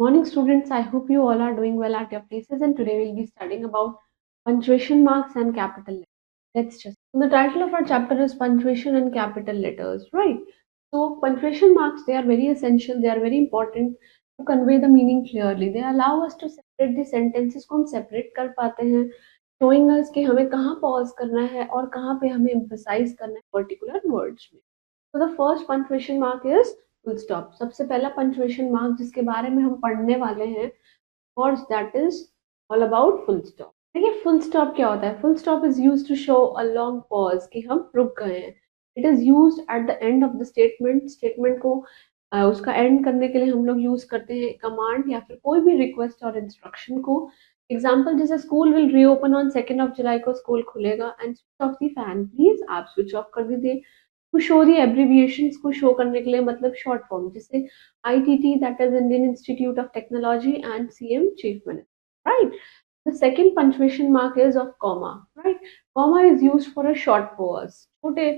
Morning students, I hope you all are doing well at your places and today we'll be studying about punctuation marks and capital letters. The title of our chapter is punctuation and capital letters, right? So punctuation marks, they are very essential, they are very important to convey the meaning clearly. They allow us to separate the sentences को हम separate कर पाते हैं, showing us कि हमें कहाँ pause करना है और कहाँ पे हमें emphasize करना है particular words में. So the first punctuation mark is full stop. सबसे पहला punctuation mark जिसके बारे में हम पढ़ने वाले हैं और that is all about full stop. देखिए full stop क्या होता है? Full stop is used to show a long pause कि हम रुक गए हैं. It is used at the end of the statement. Statement को उसका end करने के लिए हम लोग use करते हैं command या फिर कोई भी request और instruction को. Example जैसे school will reopen on 2nd of July को school खुलेगा and switch off the fan please. आप switch off कर दीजिए. टू शो दी एब्रीविएशंस को शो करने के लिए मतलब शॉर्ट फॉर्म जैसे ITT that is Indian Institute of Technology and CM chief minister right. The second punctuation mark is of comma right. Comma is used for a short pause छोटे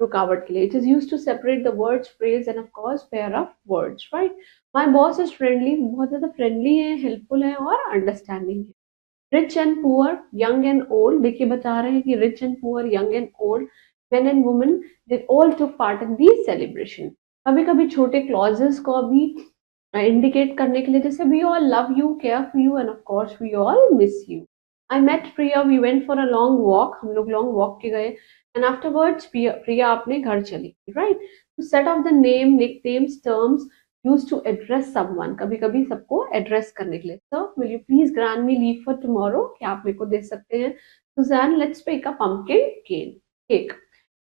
रुकावट के लिए. It is used to separate the words phrase and of course pair of words right. My boss is friendly, बहुत ज्यादा फ्रेंडली है, हेल्पफुल है और अंडरस्टैंडिंग है. Rich and poor, young and old, देखिए बता रहे हैं कि rich and poor, young and old, men and women, they all took part in the celebration. कभी कभी छोटे clauses को भी indicate करने के लिए जैसे we all love you, care for you and of course we all miss you. I met Priya, we went for a long walk, हम लोग long walk के गए and afterwards Priya अपने घर चली right. To set off the name, nicknames, terms used to address someone, कभी कभी सबको address करने के लिए. Sir, will you please grant me leave for tomorrow? क्या आप मेरे को दे सकते हैं? Suzanne, let's bake a pumpkin cake.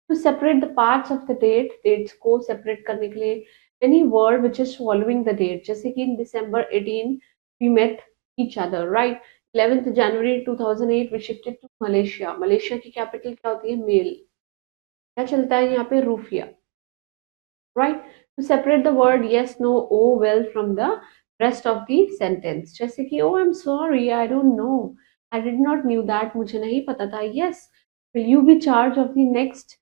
To separate the parts of the date, dates को separate करने के लिए any word which is following the date, जैसे कि in December 18 we met each other right. 11th January 2008 we shifted to Malaysia. Malaysia की capital क्या होती है? मेल. क्या चलता है यहाँ पे? Rufiyaa right. To separate the word yes, no, oh, well from the rest of the sentence, जैसे कि oh I'm sorry, I don't know, I did not knew that, मुझे नहीं पता था. Yes, will you be charge of the next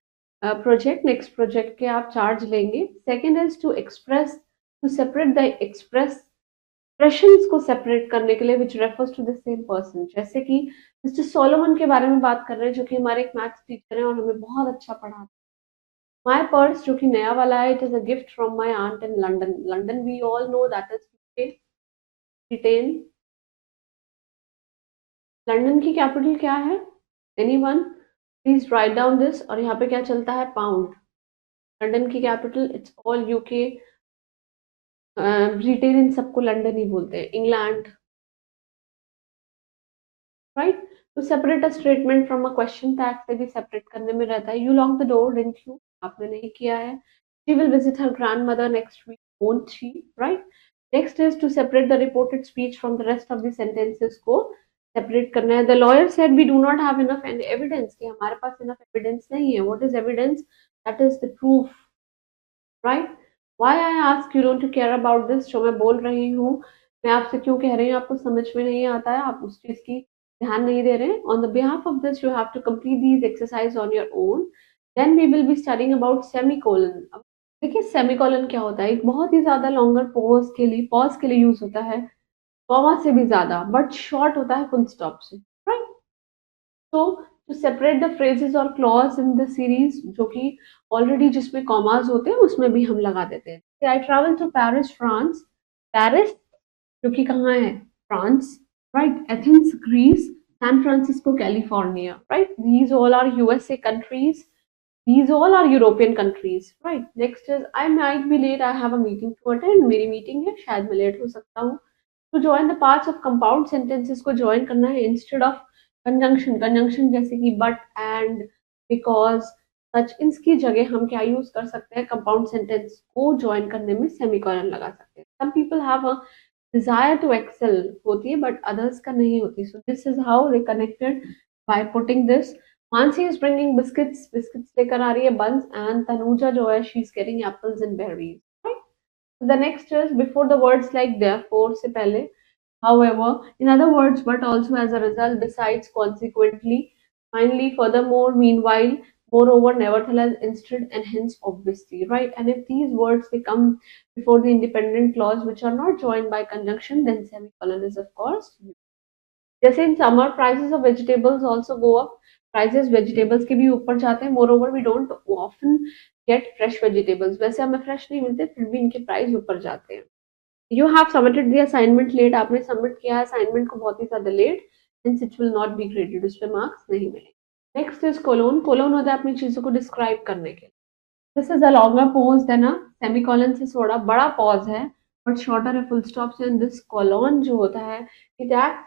next project के आप चार्ज लेंगे. Second is to express, to separate the expressions को सेपरेट करने के लिए which refers to the same person, जैसे कि मिस्टर सोलोमन के बारे में बात कर रहे हैं जो कि हमारे एक मैथ्स टीचर हैं और हमें बहुत अच्छा पढ़ाते हैं. माय पर्स जो कि नया वाला है, it is a gift from my aunt in London. London we all know that is Britain. London की कैपिटल क्या है? Anyone please write down this. और यहाँ पे क्या चलता है? पाउंड. लंदन की capital, it's all UK. Britain, इन सबको लंदन ही बोलते हैं. England right. तो separate a statement from a question tag से भी सेपरेट करने में रहता है. You lock the door didn't you, आपने नहीं किया है. She will visit her grandmother next week, won't she right. Next is to separate the reported speech from the rest of the sentences को सेपरेट करना है. The lawyer said we do not have enough evidence, कि हमारे पास enough evidence नहीं है. What is evidence? That is the proof right. Why I ask you don't you care about this, जो मैं बोल रही हूँ मैं आपसे क्यों कह रही हूँ, आपको समझ में नहीं आता है, आप उस चीज की ध्यान नहीं दे रहे हैं. On the behalf of this you have to complete these exercise on your own. Then we will be studying about semicolon. अब देखिए सेमीकोलन क्या होता है. एक बहुत ही ज्यादा लॉन्गर पॉज के लिए यूज होता है, कॉमा से भी ज्यादा, बट शॉर्ट होता है फुल स्टॉप से राइट. तो टू सेपरेट द फ्रेजेस और क्लॉज इन द सीरीज, जो कि ऑलरेडी जिसमें कॉमास होते हैं उसमें भी हम लगा देते हैं. I travel to Paris France. Paris जो कि कहाँ है? France right. Athens Greece. San Francisco California right. These all are USA countries. These all are European countries, right? Next is I might be late. I have a meeting to attend. मेरी meeting है, शायद मैं late हो सकता हूँ. To join the parts of compound sentences को join करना है instead of conjunction. Conjunction जैसे कि but, and, because, such, इसकी जगह हम क्या use कर सकते हैं? Compound sentence को join करने में semicolon लगा सकते हैं. Some people have a desire to excel होती है but others का नहीं होती. So this is how they connected by putting this. Mansi is bringing biscuits. Biscuits लेकर आ रही है, buns, and Tanuja जो है she's getting apples and berries. Right? The next is before the words like therefore से पहले. However, in other words, but also as a result, besides, consequently, finally, furthermore, meanwhile, moreover, nevertheless, instead, and hence, obviously, right? And if these words they come before the independent clause which are not joined by conjunction, then semicolon is of course used. जैसे in summer prices of vegetables also go up, prices vegetables के भी ऊपर जाते हैं, moreover we don't often get fresh vegetables, वैसे हमें fresh नहीं मिलते फिर भी इनके प्राइस ऊपर जाते हैं. You have submitted the assignment late, आपने सबमिट किया है assignment को बहुत ही ज्यादा late, hence it will not be graded, उस पे मार्क्स नहीं मिलेंगे. Next is colon. कोलोन होता है अपनी चीजों को डिस्क्राइब करने के लिए. This is a longer pause than a semicolon, से थोड़ा बड़ा पॉज है बट शॉर्टर है फुल स्टॉप से. दिस कोलोन जो होता है इट एक्ट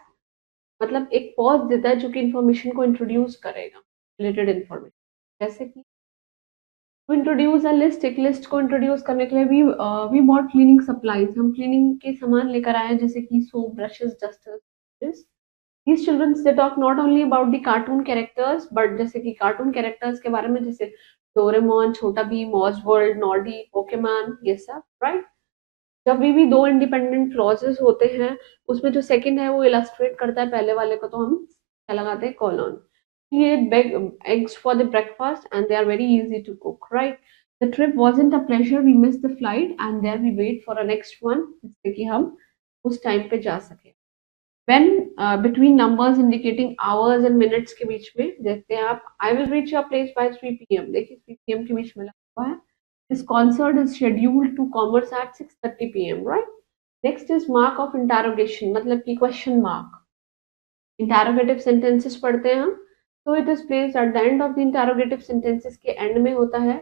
मतलब एक पॉज देता है जो कि इंफॉर्मेशन को इंट्रोड्यूस करेगा, रिलेटेड इंफॉर्मेशन. जैसे कि टू इंट्रोड्यूस अ लिस्ट, एक लिस्ट को इंट्रोड्यूस करने के लिए वी बॉट क्लीनिंग सप्लाईज, हम क्लीनिंग के सामान लेकर आए हैं जैसे कि soap, brushes, dusters. These children they talk not only about the cartoon characters but जैसे कि कार्टून कैरेक्टर्स के बारे में, जैसे डोरेमोन, छोटा भीम, ऑसवर्ल्ड, नॉडी, पोकेमॉन, ये सब, राइट. जब भी दो इंडिपेंडेंट क्लॉजेस होते हैं उसमें जो सेकंड है वो इलस्ट्रेट करता है पहले वाले को, तो हम क्या लगाते हैं, कॉलन. ये eggs for the breakfast and they are very easy to cook, right. The trip wasn't a pleasure, we missed the flight and there we wait for a next one, जिससे कि हम उस टाइम पे जा सके. when between numbers indicating hours and minutes के बीच में देखते हैं आप, I will reach your place by 3 p.m. देखिए 3 p.m. के बीच में लगा हुआ है. This concert is scheduled to commence at 6:30 p.m. right. Next is mark of interrogation, मतलब कि question mark. Interrogative sentences पढ़ते हैं हम, so it is placed at the end of the interrogative sentences के end में होता है.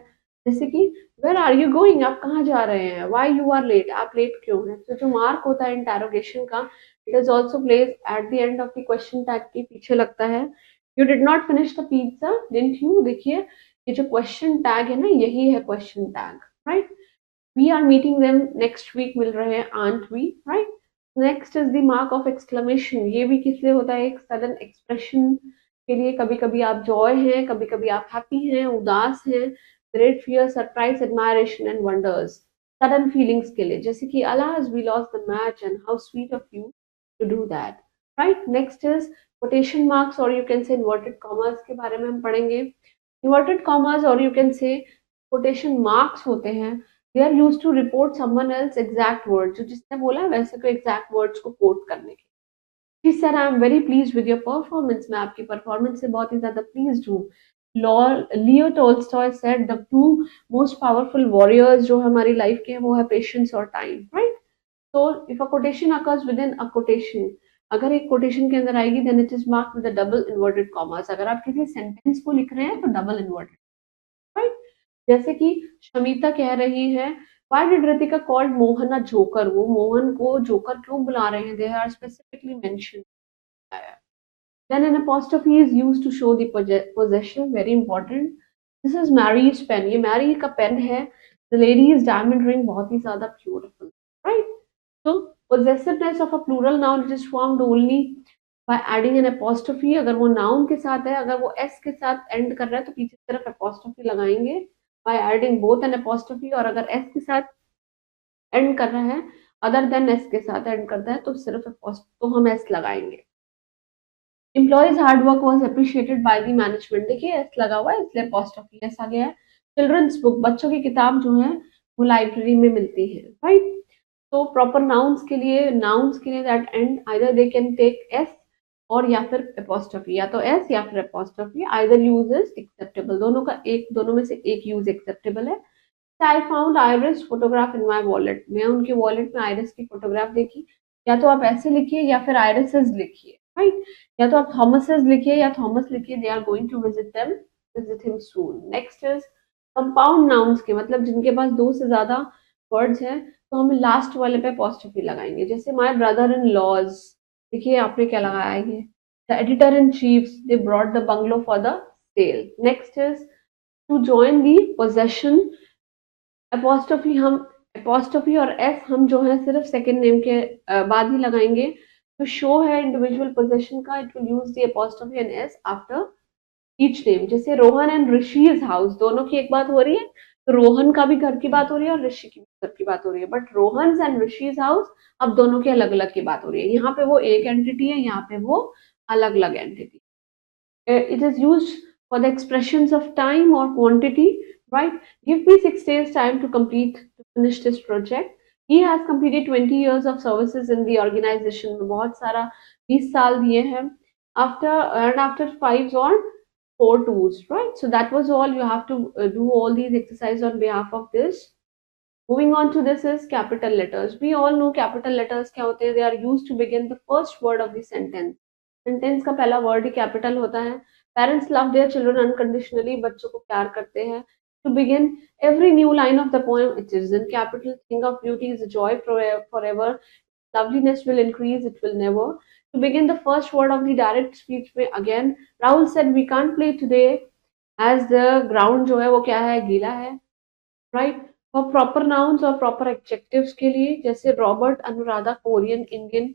जैसे कि where are you going, आप कहाँ जा रहे हैं, why you are late, आप लेट क्यों हैं. तो जो मार्क होता है इंटेरोगेशन का, it is also place at the end of the question tag के पीछे लगता है. You did not finish the pizza, didn't you. देखिए ये जो क्वेश्चन टैग है ना, यही है question tag, right. We are meeting them next week, मिल रहे हैं aren't we, right. Next is the mark of exclamation. ये भी किस लिए होता है, एक सडन एक्सप्रेशन के लिए. कभी कभी आप जॉय हैं, कभी कभी आप हैप्पी हैं, उदास हैं, great fear, surprise, admiration and wonders, sudden feelings के लिए. जैसे कि alas we lost the match and how sweet of you to do that, right. Next is quotation marks or you can say inverted commas के बारे में हम पढ़ेंगे. Inverted commas or you can say quotation marks होते हैं, they are used to report someone else exact words, जो जिसने बोला है वैसे को exact words को quote करने के. She said I am very pleased with your performance, मैं आपकी performance से बहुत ही ज़्यादा pleased हूँ. Leo Tolstoy said the two most powerful warriors जो हमारी life के हैं वो है patience और time, right. So if a quotation occurs within a quotation, अगर एक quotation के अंदर आएगी then it is marked with a double inverted commas. अगर आप किसी sentence को लिख रहे हैं तो double inverted, right. जैसे कि शमिता कह रही है why did Ritika called Mohan a joker, वो मोहन को जोकर क्यों बुला रहे हैं, they are specifically mentioned. Then an apostrophe is used to show the possession, very important. This is Mary's pen, ये Mary का pen है. The lady's diamond ring बहुत ही ज़्यादा beautiful, right. So possessiveness of a plural noun it is formed only by adding an apostrophe. अगर वो noun के साथ है, अगर वो s के साथ end कर रहा है तो पीछे की तरफ apostrophe लगाएंगे by adding both an apostrophe, और अगर s के साथ end कर रहा है other than s के साथ end करता है तो सिर्फ apostrophe, तो हम s लगाएंगे. Employees hard work was appreciated by the management. देखिए s लगा हुआ है इसलिए apostrophe s आ गया है. Children's book, बच्चों की किताब जो है वो लाइब्रेरी में मिलती है, right. तो प्रॉपर नाउन्स के लिए that and either they can take S और या फिर एपोस्ट्रोफी, या तो एस या फिर apostrophe, either use is acceptable. दोनों में से एक यूज एक्सेप्टेबल है. I found Iris photograph in my wallet, मैं उनके वॉलेट में आयरिस की फोटोग्राफ देखी. या तो आप ऐसे लिखिए या फिर आयरिसेस लिखिए, राइट. या तो आप थॉमसेस लिखिए या थॉमस लिखिए. They are going to visit him soon. Next is compound nouns के मतलब जिनके पास दो से ज्यादा वर्ड्स हैं तो हम लास्ट वाले पे apostrophe लगाएंगे. जैसे माय ब्रदर इन लॉज, देखिए आपने क्या लगाया है, ये the editor in chief they brought the bungalow for the sale. Next is to join the possession, apostrophe और s हम जो है सिर्फ सेकेंड नेम के बाद ही लगाएंगे. तो शो है इंडिविजुअल पोजेशन का, it will use the apostrophe and s after each name. जैसे रोहन एंड ऋषिज हाउस, दोनों की एक बात हो रही है, तो रोहन का भी घर की बात हो रही है और ऋषि की भी घर की बात हो रही है. बट रोहन एंड ऋषिज हाउस अब दोनों की अलग अलग की बात हो रही है. यहाँ पे वो एक एंटिटी है, यहाँ पे वो अलग अलग entity. It is use For the expressions of time or quantity, right? Give me 6 days time to finish this project. He has completed 20 years of services in the organization. में बहुत सारा 20 साल दिए हैं. After fives or four twos, right? So that was all. You have to do all these exercises on behalf of this. Moving on to this is capital letters. We all know capital letters क्या होते हैं. They are used to begin the first word of the sentence. Sentence का पहला word ही capital होता है. Parents love their children unconditionally. बच्चों को प्यार करते हैं. To begin every new line of the poem, it is in capital. Think of beauty is a joy forever. Loveliness will increase, it will never. To begin the first word of the direct speech में again, Rahul said we can't play today as the ground जो है वो क्या है गीला है. Right. और proper nouns और प्रॉपर एडजेक्टिव्स के लिए जैसे Robert Anuradha Korean Indian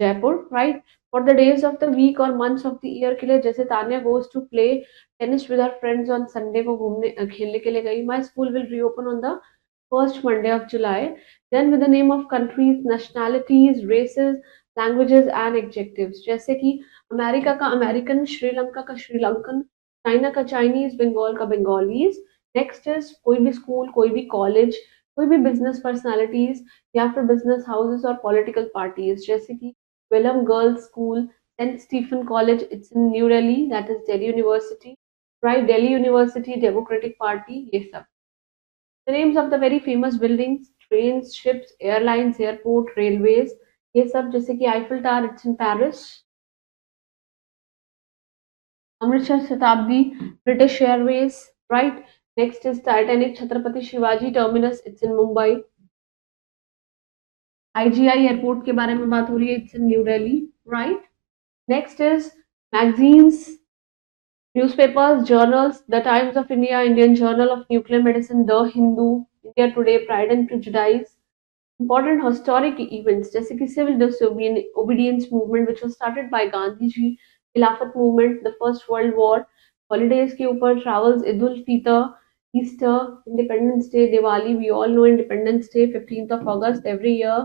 Jaipur, right. For the days of the week और मंथ्स ऑफ द ईयर के लिए जैसे Tanya goes to play tennis with her friends on Sunday, को घूमने खेलने के लिए गई. My school will reopen on the first Monday of July. Then with the name of countries, nationalities, races, languages and adjectives जैसे कि अमेरिका का अमेरिकन, श्रीलंका का श्रीलंकन, चाइना का चाइनीज, बंगाल का बंगालीज. नेक्स्ट इज कोई भी स्कूल, कोई भी कॉलेज, कोई भी बिजनेस पर्सनालिटीज या फिर बिजनेस हाउसेस और पॉलिटिकल पार्टीज जैसे कि Welham Girls School, Saint Stephen College, it's in New Delhi, that is Delhi University, right. Delhi University, Democratic Party, ये सब. The names of the very famous buildings, trains, ships, airlines, airport, railways, ये सब जैसे कि Eiffel Tower, it's in Paris. Amritsar Shatabdi, British Airways, right. Next is Titanic, Chhatrapati Shivaji Terminus, it's in Mumbai. IGI airport के बारे में बात हो रही है, it's in New Delhi, right. Next is magazines, newspapers, journals, the times of India, Indian journal of nuclear medicine, the Hindu, India today, pride and prejudice. Important historic events जैसे कि civil disobedience movement which was started by Gandhi जी, खिलाफत movement, the first world war, holidays के ऊपर travels, ईद उल Fitr, Easter, independence day, Diwali. We all know Independence Day, 15th of August every year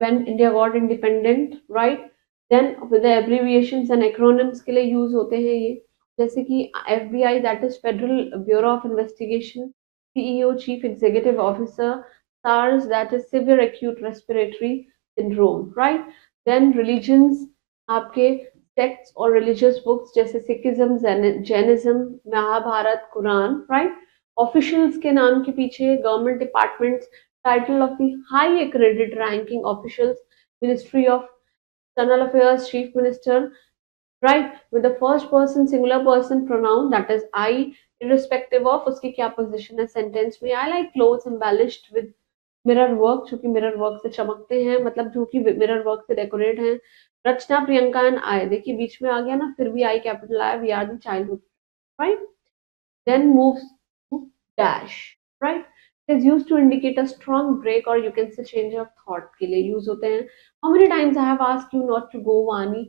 when India got independent, right. Then with the abbreviations and acronyms के लिए use होते हैं ये जैसे कि FBI, that is Federal Bureau of Investigation, CEO, Chief Executive Officer, SARS, that is Severe Acute Respiratory Syndrome, right. Then religions, आपके sects और religious books जैसे Sikhism, Jainism, Mahabharat, Quran, right. Officials के नाम के पीछे government departments, title of the high accredited ranking officials, Ministry of External Affairs, Chief Minister, right, with the first person singular person pronoun, that is I, irrespective of उसकी क्या position है sentence में. I like clothes embellished with mirror work, जो कि mirror work से चमकते हैं, मतलब जो कि mirror work से decorate हैं. रचना, प्रियंका एंड आई, देखिए बीच में आ गया ना, फिर भी आई कैपिटल आया. We are the childhood, right. Then moves to dash, right. It is used to indicate a strong break or you can say change of thought के लिए use होते हैं. How many times I have asked you not to go, Vani?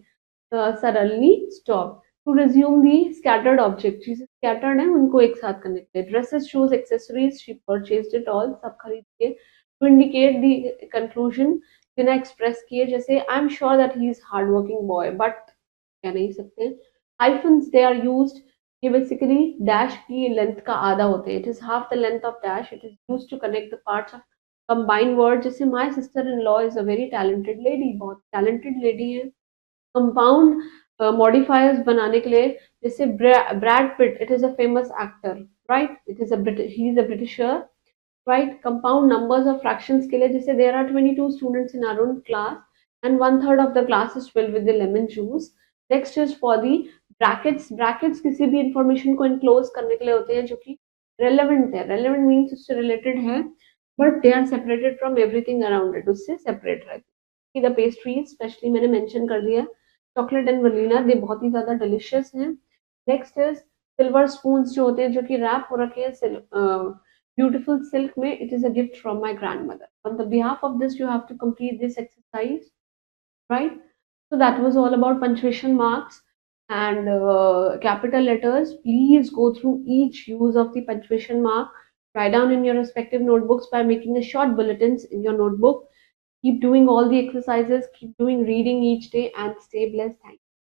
Suddenly stop. To resume the scattered object, चीजें scattered हैं उनको एक साथ करने के लिए. Dresses, shoes, accessories, she purchased it all, सब खरीद के. To indicate the conclusion, बिना express किए जैसे I'm sure that he is hardworking boy, but कह नहीं सकते. Hyphens, they are used, ये बेसिकली डैश की लेंथ का आधा होते हैं. It is half the length of dash. It is use to connect the parts of combined word जैसे my sister in law is a very talented lady, बहुत talented lady है. Compound modifiers बनाने के लिए जैसे Brad Pitt, it is a famous actor, right. It is he is a Britisher, right. Compound numbers of fractions के लिए जैसे there are 22 students in our class and 1/3 of the class is filled with the lemon juice. Next is for the brackets. Brackets किसी भी इंफॉर्मेशन को इनक्लोज करने के लिए होते हैं जो कि रेलेवेंट है. रेलेवेंट मीन्स उससे रिलेटेड है but they are separated from everything around it, उससे सेपरेट रहती है. द पेस्ट्रीज स्पेशली मैंने मेंशन कर दिया, चॉकलेट एंड वनीला, दे बहुत ही ज्यादा डिलिशियस हैं. नेक्स्ट इज सिल्वर स्पून जो होते हैं जो कि रैप हो रखे हैं ब्यूटीफुल सिल्क में. It is a gift from my grandmother. On the behalf of this you have to complete this exercise, right. So that was all about punctuation marks and capital letters. Please go through each use of the punctuation mark. Write down in your respective notebooks by making a short bulletins in your notebook. Keep doing all the exercises, keep doing reading each day and stay blessed. Thank you.